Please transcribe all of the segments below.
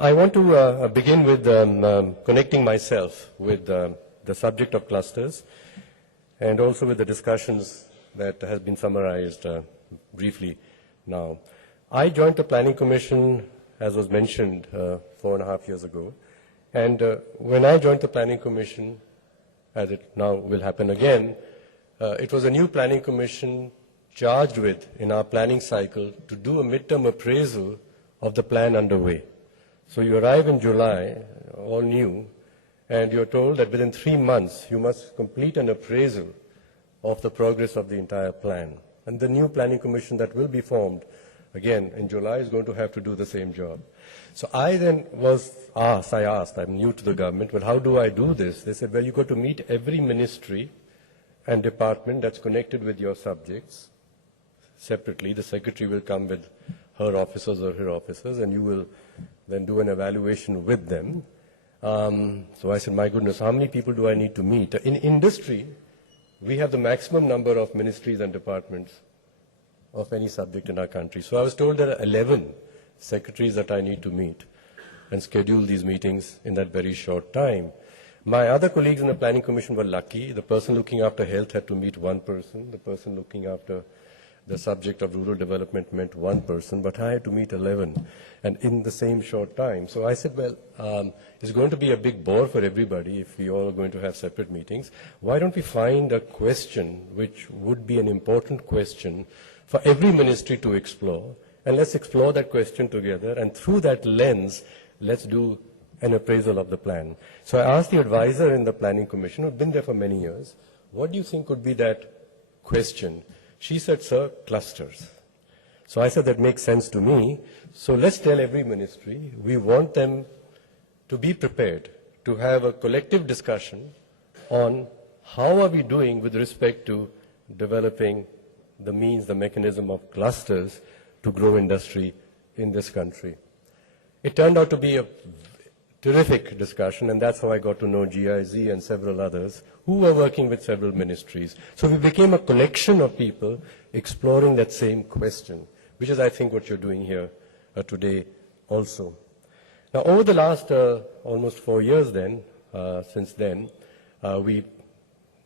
I want to begin with connecting myself with the subject of clusters and also with the discussions that has been summarized briefly now. I joined the Planning Commission, as was mentioned, 4.5 years ago. And when I joined the Planning Commission, as it now will happen again, it was a new Planning Commission charged with, in our planning cycle, to do a midterm appraisal of the plan underway. So you arrive in July, all new, and you're told that within 3 months you must complete an appraisal of the progress of the entire plan. And the new Planning Commission that will be formed, again, in July is going to have to do the same job. So I then was asked, I'm new to the government, well, how do I do this? They said, well, you got to meet every ministry and department that's connected with your subjects separately. The secretary will come with her officers or her officers, and you will then do an evaluation with them. So I said, my goodness, how many people do I need to meet? In industry, we have the maximum number of ministries and departments of any subject in our country. So I was told there are 11 secretaries that I need to meet and schedule these meetings in that very short time. My other colleagues in the Planning Commission were lucky. The person looking after health had to meet one person. The person looking after the subject of rural development meant one person, but I had to meet 11, and in the same short time. So I said, well, it's going to be a big bore for everybody if we all are going to have separate meetings. Why don't we find a question which would be an important question for every ministry to explore, and let's explore that question together, and through that lens, let's do an appraisal of the plan. So I asked the advisor in the Planning Commission, who'd been there for many years, what do you think could be that question? She said, sir, clusters. So I said, that makes sense to me. So let's tell every ministry, we want them to be prepared to have a collective discussion on how are we doing with respect to developing the means, the mechanism of clusters to grow industry in this country. It turned out to be a terrific discussion, and that's how I got to know GIZ and several others who were working with several ministries. So we became a collection of people exploring that same question, which is, I think, what you're doing here today also. Now, over the last almost 4 years since then, we've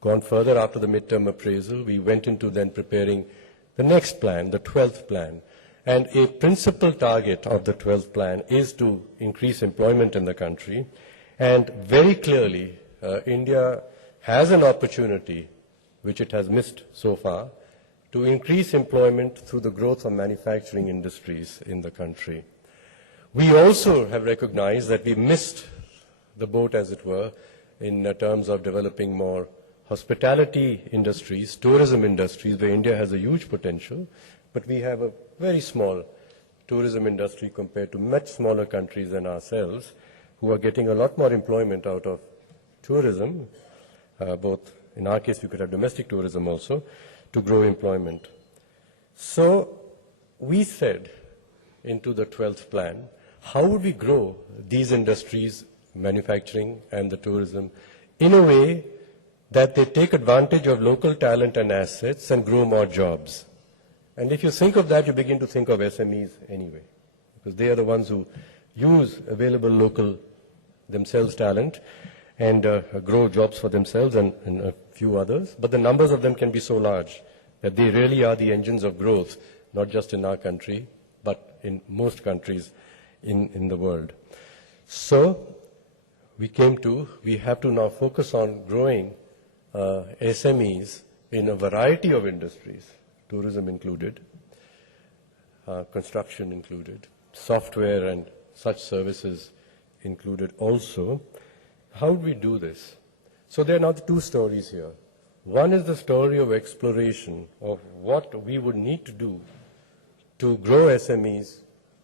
gone further after the midterm appraisal. We went into then preparing the next plan, the 12th plan. And a principal target of the 12th plan is to increase employment in the country. And very clearly, India has an opportunity, which it has missed so far, to increase employment through the growth of manufacturing industries in the country. We also have recognized that we missed the boat, as it were, in terms of developing more hospitality industries, tourism industries, where India has a huge potential, but we have a very small tourism industry compared to much smaller countries than ourselves, who are getting a lot more employment out of tourism, both in our case we could have domestic tourism also, to grow employment. So we said into the 12th plan, how would we grow these industries, manufacturing and the tourism, in a way that they take advantage of local talent and assets and grow more jobs? And if you think of that, you begin to think of SMEs anyway, because they are the ones who use available local themselves talent and grow jobs for themselves and a few others. But the numbers of them can be so large that they really are the engines of growth, not just in our country, but in most countries in the world. So we have to now focus on growing SMEs in a variety of industries, tourism included, construction included, software and such services included also. How do we do this? So there are now two stories here. One is the story of exploration of what we would need to do to grow SMEs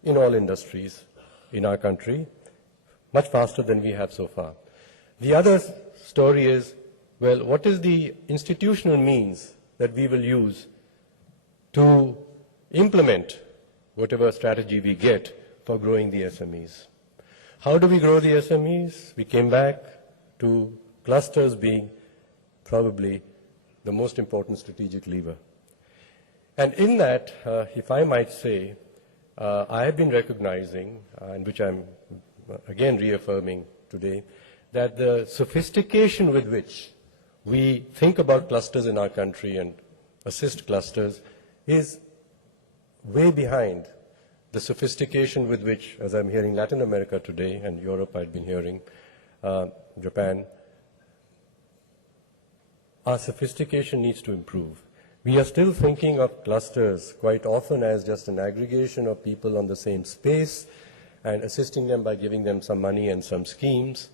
in all industries in our country much faster than we have so far. The other story is, well, what is the institutional means that we will use to implement whatever strategy we get for growing the SMEs? How do we grow the SMEs? We came back to clusters being probably the most important strategic lever. And in that, if I might say, I have been recognizing, and which I'm again reaffirming today that the sophistication with which we think about clusters in our country and assist clusters is way behind the sophistication with which, as I'm hearing Latin America today, and Europe I've been hearing, Japan, our sophistication needs to improve. We are still thinking of clusters quite often as just an aggregation of people on the same space and assisting them by giving them some money and some schemes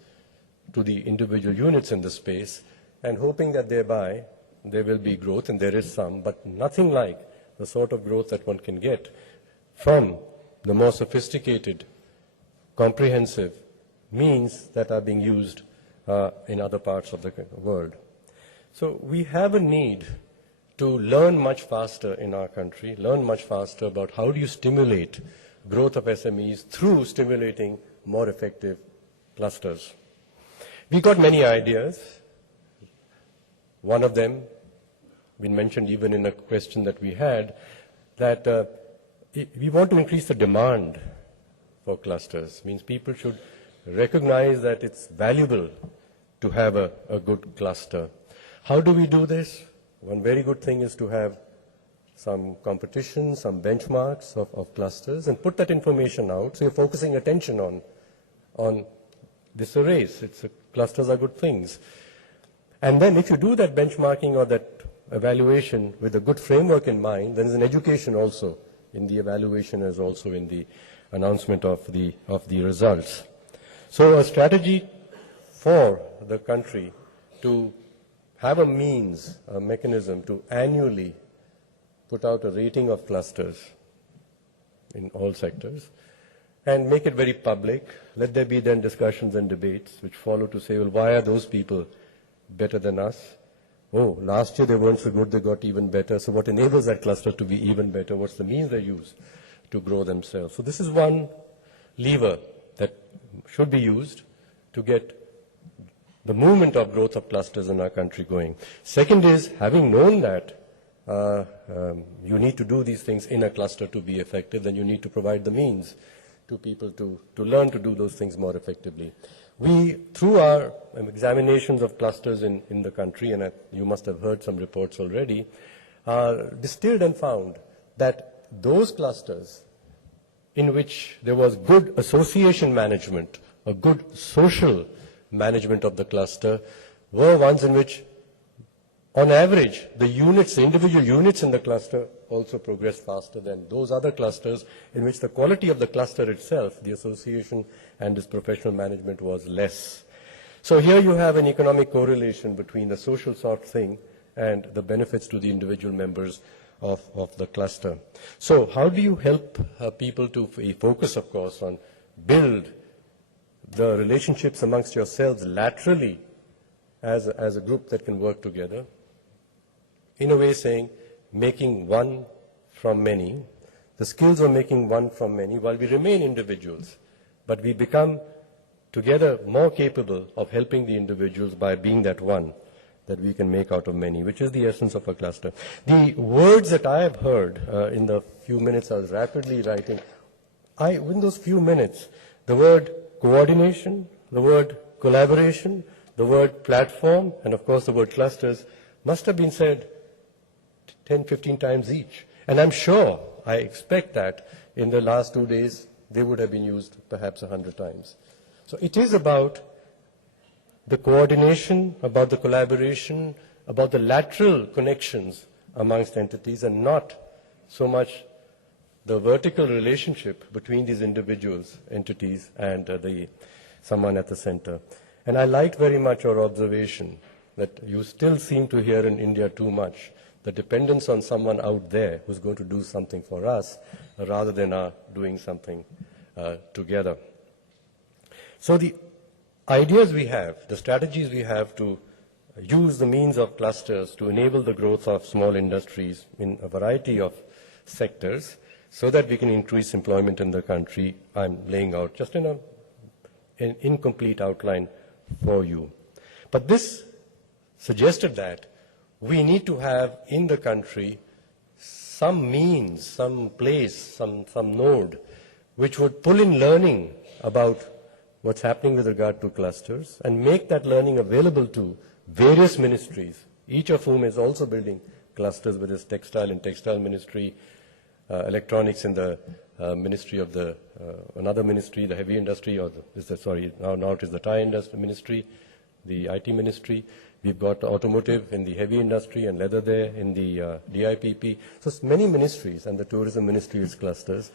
to the individual units in the space and hoping that thereby there will be growth, and there is some, but nothing like the sort of growth that one can get from the more sophisticated, comprehensive means that are being used in other parts of the world. So we have a need to learn much faster in our country, learn much faster about how do you stimulate growth of SMEs through stimulating more effective clusters. We got many ideas. One of them, been mentioned even in a question that we had, that we want to increase the demand for clusters. Means people should recognize that it's valuable to have a good cluster. How do we do this? One very good thing is to have some competition, some benchmarks of clusters, and put that information out. So you're focusing attention on this race. Clusters are good things. And then if you do that benchmarking or that evaluation with a good framework in mind, then there's an education also in the evaluation as also in the announcement of the results. So a strategy for the country to have a means, a mechanism to annually put out a rating of clusters in all sectors and make it very public. Let there be then discussions and debates which follow to say, well, why are those people better than us? Oh, last year they weren't so good, they got even better. So what enables that cluster to be even better? What's the means they use to grow themselves? So this is one lever that should be used to get the movement of growth of clusters in our country going. Second is, having known that you need to do these things in a cluster to be effective, then you need to provide the means to people to learn to do those things more effectively. We, through our examinations of clusters in the country, and you must have heard some reports already, distilled and found that those clusters in which there was good association management, a good social management of the cluster, were ones in which, on average, the individual units in the cluster also progressed faster than those other clusters in which the quality of the cluster itself, the association and its professional management, was less. So here you have an economic correlation between the social sort thing and the benefits to the individual members of the cluster. So how do you help people to focus, of course, on build the relationships amongst yourselves laterally as a group that can work together? In a way saying, making one from many, the skills of making one from many, while we remain individuals, but we become together more capable of helping the individuals by being that one that we can make out of many, which is the essence of a cluster. The words that I have heard in the few minutes I was rapidly writing, in those few minutes, the word coordination, the word collaboration, the word platform, and of course the word clusters must have been said 10, 15 times each. And I'm sure, I expect that in the last 2 days, they would have been used perhaps 100 times. So it is about the coordination, about the collaboration, about the lateral connections amongst entities, and not so much the vertical relationship between these individuals, entities, and someone at the center. And I liked very much your observation that you still seem to hear in India too much the dependence on someone out there who's going to do something for us rather than our doing something together. So the ideas we have, the strategies we have to use the means of clusters to enable the growth of small industries in a variety of sectors so that we can increase employment in the country, I'm laying out just in an incomplete outline for you. But this suggested that we need to have in the country some means, some place, some node, which would pull in learning about what's happening with regard to clusters, and make that learning available to various ministries, each of whom is also building clusters, whether it's textile and textile ministry, electronics in the ministry of the another ministry, the heavy industry, or now it is the tie industry ministry, the IT ministry. We've got automotive in the heavy industry and leather there in the DIPP. So many ministries, and the tourism ministry is clusters.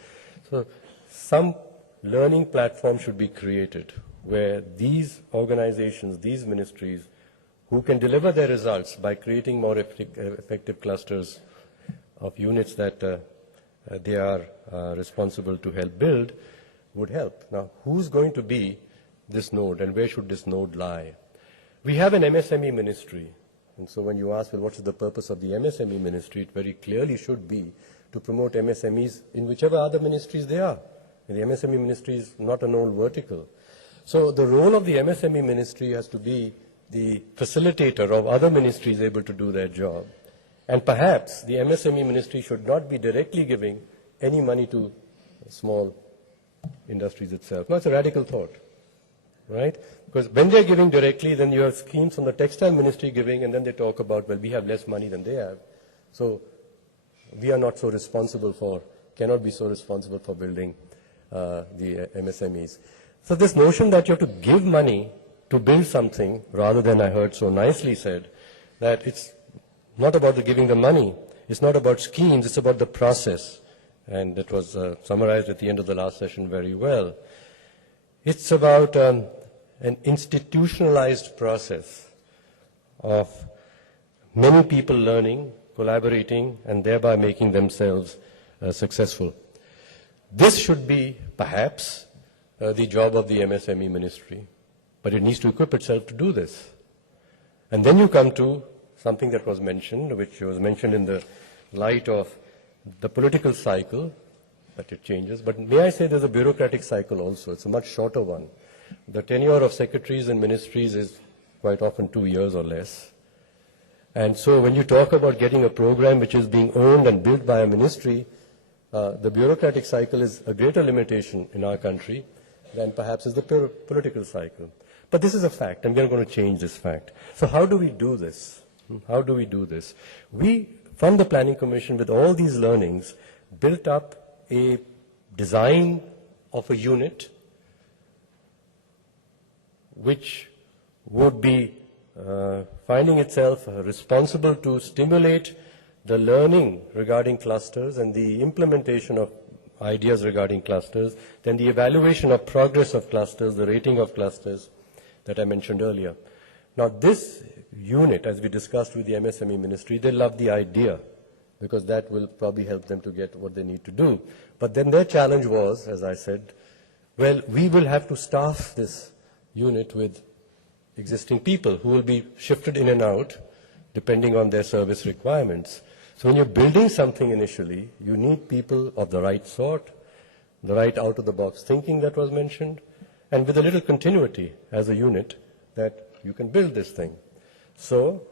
So some learning platform should be created where these organizations, these ministries, who can deliver their results by creating more effective clusters of units that they are responsible to help build, would help. Now, who's going to be this node, and where should this node lie? We have an MSME ministry, and so when you ask, well, what is the purpose of the MSME ministry, it very clearly should be to promote MSMEs in whichever other ministries they are. And the MSME ministry is not an old vertical. So the role of the MSME ministry has to be the facilitator of other ministries able to do their job. And perhaps the MSME ministry should not be directly giving any money to small industries itself. Now, it's a radical thought, right? Because when they're giving directly, then you have schemes from the textile ministry giving, and then they talk about, well, we have less money than they have. So we are not so responsible for, cannot be so responsible for building the MSMEs. So this notion that you have to give money to build something, rather than, I heard so nicely said, that it's not about the giving the money, it's not about schemes, it's about the process. And it was summarized at the end of the last session very well. It's about an institutionalized process of many people learning, collaborating, and thereby making themselves successful. This should be, perhaps, the job of the MSME ministry, but it needs to equip itself to do this. And then you come to something that was mentioned, which was mentioned in the light of the political cycle, that it changes. But may I say there's a bureaucratic cycle also. It's a much shorter one. The tenure of secretaries and ministries is quite often 2 years or less. And so when you talk about getting a program which is being owned and built by a ministry, the bureaucratic cycle is a greater limitation in our country than perhaps is the political cycle. But this is a fact, and we are going to change this fact. So how do we do this? How do we do this? We, from the Planning Commission, with all these learnings, built up a design of a unit which would be finding itself responsible to stimulate the learning regarding clusters and the implementation of ideas regarding clusters, then the evaluation of progress of clusters, the rating of clusters that I mentioned earlier. Now this unit, as we discussed with the MSME ministry, they love the idea because that will probably help them to get what they need to do. But then their challenge was, as I said, well, we will have to staff this unit with existing people who will be shifted in and out depending on their service requirements. So when you're building something initially, you need people of the right sort, the right out-of-the-box thinking that was mentioned, and with a little continuity as a unit that you can build this thing. So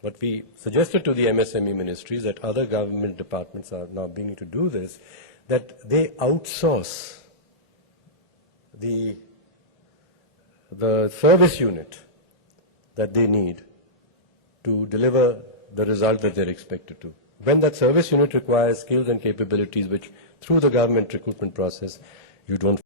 what we suggested to the MSME ministries, that other government departments are now beginning to do this, that they outsource the service unit that they need to deliver the result that they're expected to. When that service unit requires skills and capabilities which through the government recruitment process you don't